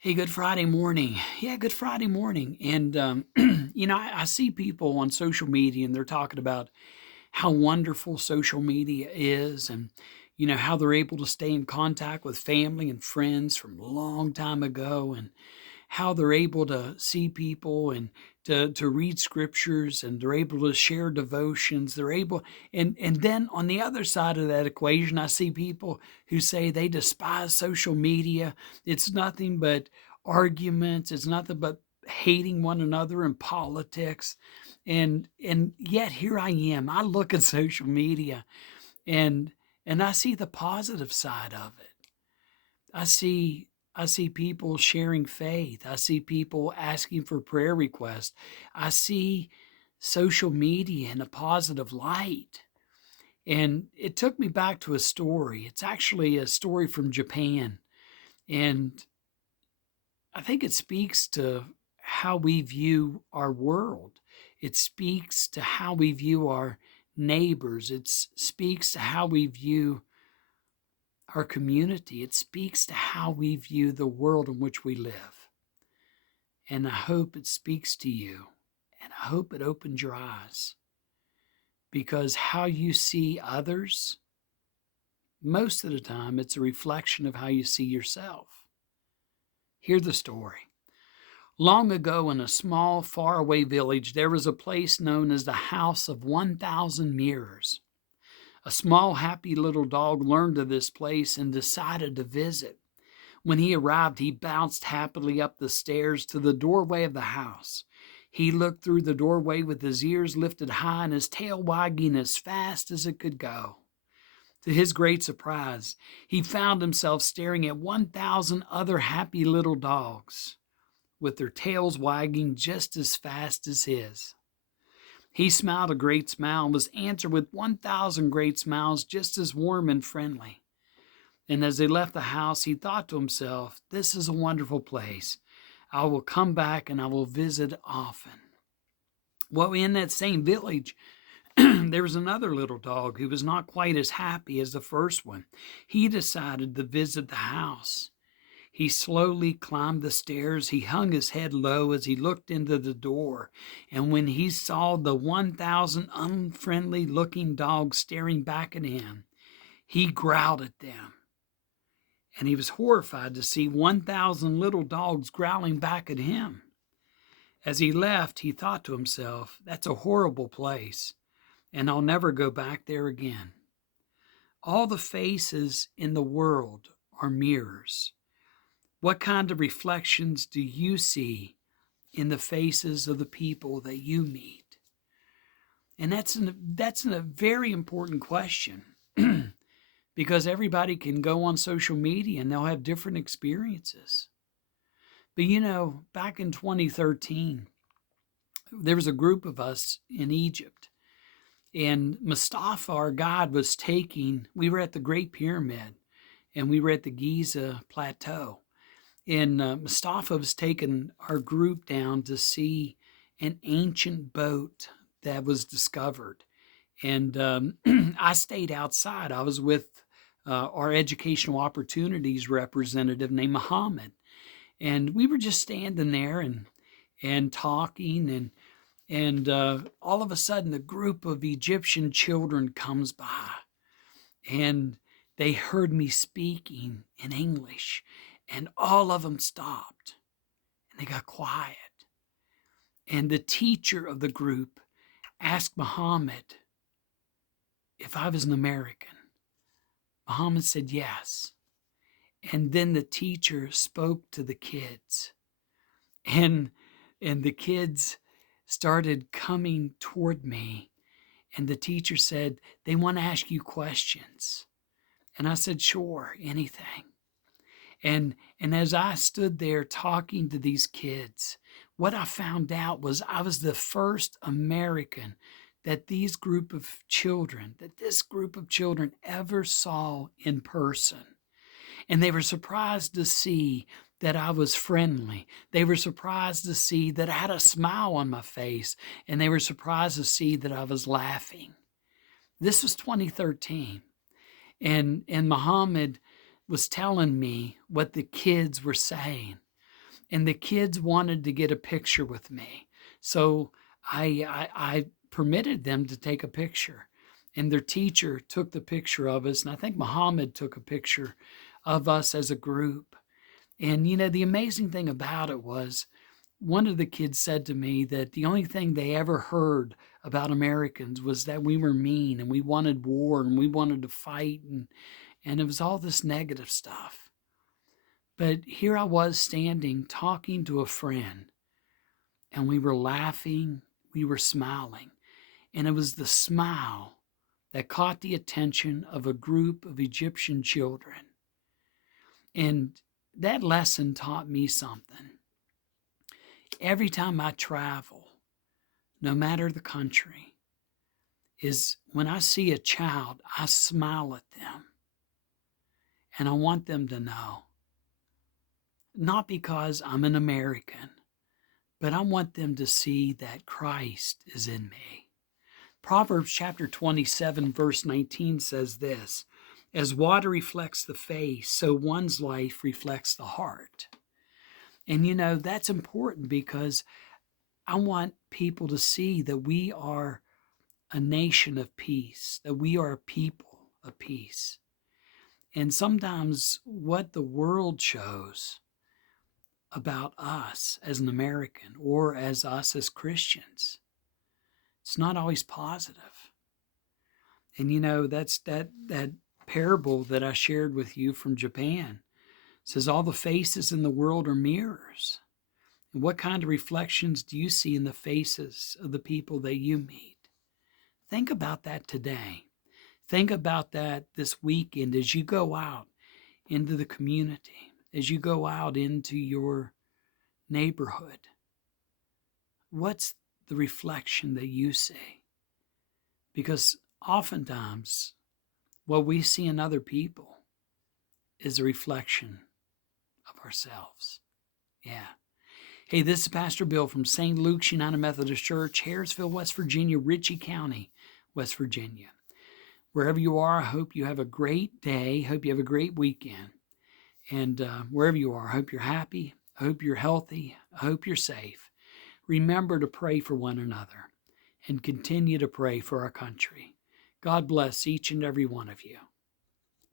Hey, good Friday morning. Yeah, good Friday morning. And, I see people on social media and they're talking about how wonderful social media is and, how they're able to stay in contact with family and friends from a long time ago and how they're able to see people and to read scriptures and they're able to share devotions. They're able, and then on the other side of that equation, I see people who say they despise social media. It's nothing but arguments, it's nothing but hating one another and politics. And yet here I am. I look at social media and and I see the positive side of it. I see I see people sharing faith. I see people asking for prayer requests. I see social media in a positive light. And it took me back to a story. It's actually a story from Japan. And I think it speaks to how we view our world. It speaks to how we view our neighbors. It speaks to how we view our community. It speaks to how we view the world in which we live. And I hope it speaks to you. And I hope it opens your eyes because how you see others, most of the time, it's a reflection of how you see yourself. Hear the story. Long ago, in a small, faraway village, there was a place known as the House of 1,000 Mirrors. A small, happy little dog learned of this place and decided to visit. When he arrived, he bounced happily up the stairs to the doorway of the house. He looked through the doorway with his ears lifted high and his tail wagging as fast as it could go. To his great surprise, he found himself staring at 1,000 other happy little dogs with their tails wagging just as fast as his. He smiled a great smile and was answered with 1,000 great smiles just as warm and friendly. And as he left the house, he thought to himself, "This is a wonderful place. I will come back and I will visit often." Well, in that same village, there was another little dog who was not quite as happy as the first one. He decided to visit the house. He slowly climbed the stairs. He hung his head low as he looked into the door. And when he saw the 1,000 unfriendly looking dogs staring back at him, he growled at them. And he was horrified to see 1,000 little dogs growling back at him. As he left, he thought to himself, "That's a horrible place, and I'll never go back there again." All the faces in the world are mirrors. What kind of reflections do you see in the faces of the people that you meet? And that's a very important question because everybody can go on social media and they'll have different experiences. But back in 2013, there was a group of us in Egypt, and Mustafa, our guide, we were at the Great Pyramid and we were at the Giza Plateau. And Mustafa was taking our group down to see an ancient boat that was discovered. And I stayed outside. I was with our educational opportunities representative named Muhammad. And we were just standing there and talking and all of a sudden a group of Egyptian children comes by and they heard me speaking in English and all of them stopped and they got quiet. And the teacher of the group asked Muhammad if I was an American. Muhammad said yes. And then the teacher spoke to the kids and the kids started coming toward me and the teacher said they want to ask you questions. And I said, "Sure, anything." And as I stood there talking to these kids, what I found out was I was the first American that this group of children ever saw in person. And they were surprised to see that I was friendly. They were surprised to see that I had a smile on my face, and they were surprised to see that I was laughing. This was 2013, and Muhammad was telling me what the kids were saying. and the kids wanted to get a picture with me. So I permitted them to take a picture. And their teacher took the picture of us. And I think Muhammad took a picture of us as a group. And, the amazing thing about it was one of the kids said to me that the only thing they ever heard about Americans was that we were mean and we wanted war and we wanted to fight. And it was all this negative stuff. But here I was standing talking to a friend, and we were laughing, we were smiling. And it was the smile that caught the attention of a group of Egyptian children. And that lesson taught me something. Every time I travel, no matter the country, is when I see a child, I smile at them. And I want them to know, not because I'm an American, but I want them to see that Christ is in me. Proverbs chapter 27, verse 19 says this, as water reflects the face, so one's life reflects the heart. And that's important because I want people to see that we are a nation of peace, that we are a people of peace. And sometimes what the world shows about us as an American or as us as Christians, it's not always positive. And that's that parable that I shared with you from Japan. It says all the faces in the world are mirrors. And what kind of reflections do you see in the faces of the people that you meet? Think about that today. Think about that this weekend as you go out into the community, as you go out into your neighborhood. What's the reflection that you see? Because oftentimes, what we see in other people is a reflection of ourselves. Yeah. Hey, this is Pastor Bill from St. Luke's United Methodist Church, Harrisville, West Virginia, Ritchie County, West Virginia. Wherever you are, I hope you have a great day. Hope you have a great weekend. And wherever you are, I hope you're happy. I hope you're healthy. I hope you're safe. Remember to pray for one another and continue to pray for our country. God bless each and every one of you.